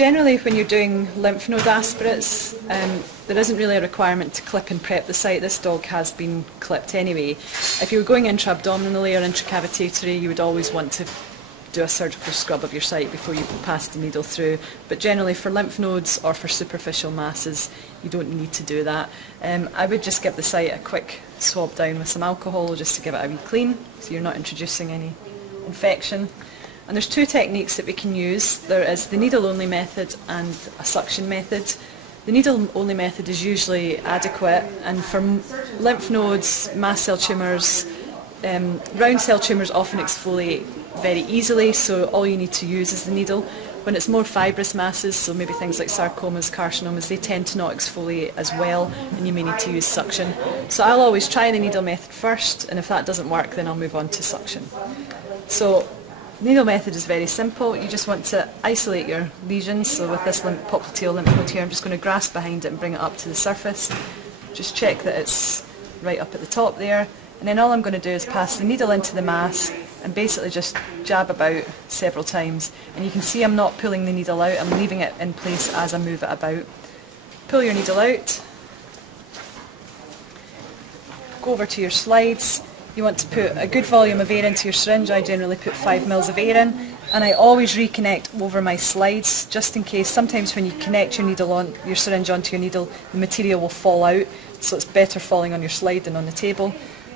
Generally, when you're doing lymph node aspirates, there isn't really a requirement to clip and prep the site. This dog has been clipped anyway. If you were going intra-abdominally or intracavitatory, you would always want to do a surgical scrub of your site before you pass the needle through. But generally for lymph nodes or for superficial masses, you don't need to do that. I would just give the site a quick swab down with some alcohol just to give it a wee clean, so you're not introducing any infection. And there's two techniques that we can use. There is the needle-only method and a suction method. The needle-only method is usually adequate, and for lymph nodes, mast cell tumours, round cell tumours often exfoliate very easily, so all you need to use is the needle. When it's more fibrous masses, so maybe things like sarcomas, carcinomas, they tend to not exfoliate as well, and you may need to use suction. So I'll always try the needle method first, and if that doesn't work, then I'll move on to suction. So the needle method is very simple. You just want to isolate your lesions. So with this popliteal lymph node here, I'm just going to grasp behind it and bring it up to the surface. Just check that it's right up at the top there. And then all I'm going to do is pass the needle into the mass and basically just jab about several times. And you can see I'm not pulling the needle out, I'm leaving it in place as I move it about. Pull your needle out. Go over to your slides. You want to put a good volume of air into your syringe. I generally put 5 mils of air in, and I always reconnect over my slides just in case. Sometimes when you connect your needle on your syringe onto your needle, the material will fall out, so it's better falling on your slide than on the table.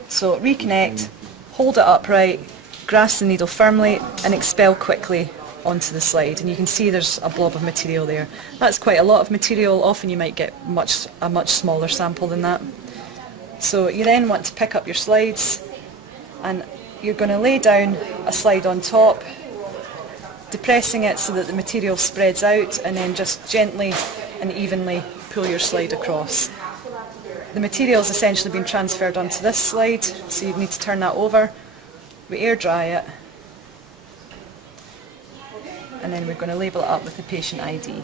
So reconnect, hold it upright, grasp the needle firmly and expel quickly onto the slide, and you can see there's a blob of material there. That's quite a lot of material. Often you might get a much smaller sample than that. So you then want to pick up your slides, and you're going to lay down a slide on top, depressing it so that the material spreads out, and then just gently and evenly pull your slide across. The material has essentially been transferred onto this slide, so you need to turn that over. We air dry it, and then we're going to label it up with the patient ID.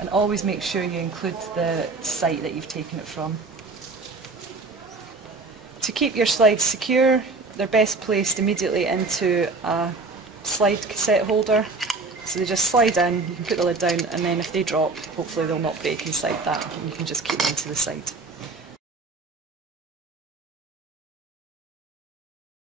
And always make sure you include the site that you've taken it from. To keep your slides secure, they're best placed immediately into a slide cassette holder. So they just slide in, you can put the lid down, and then if they drop, hopefully they'll not break inside that, and you can just keep them to the side.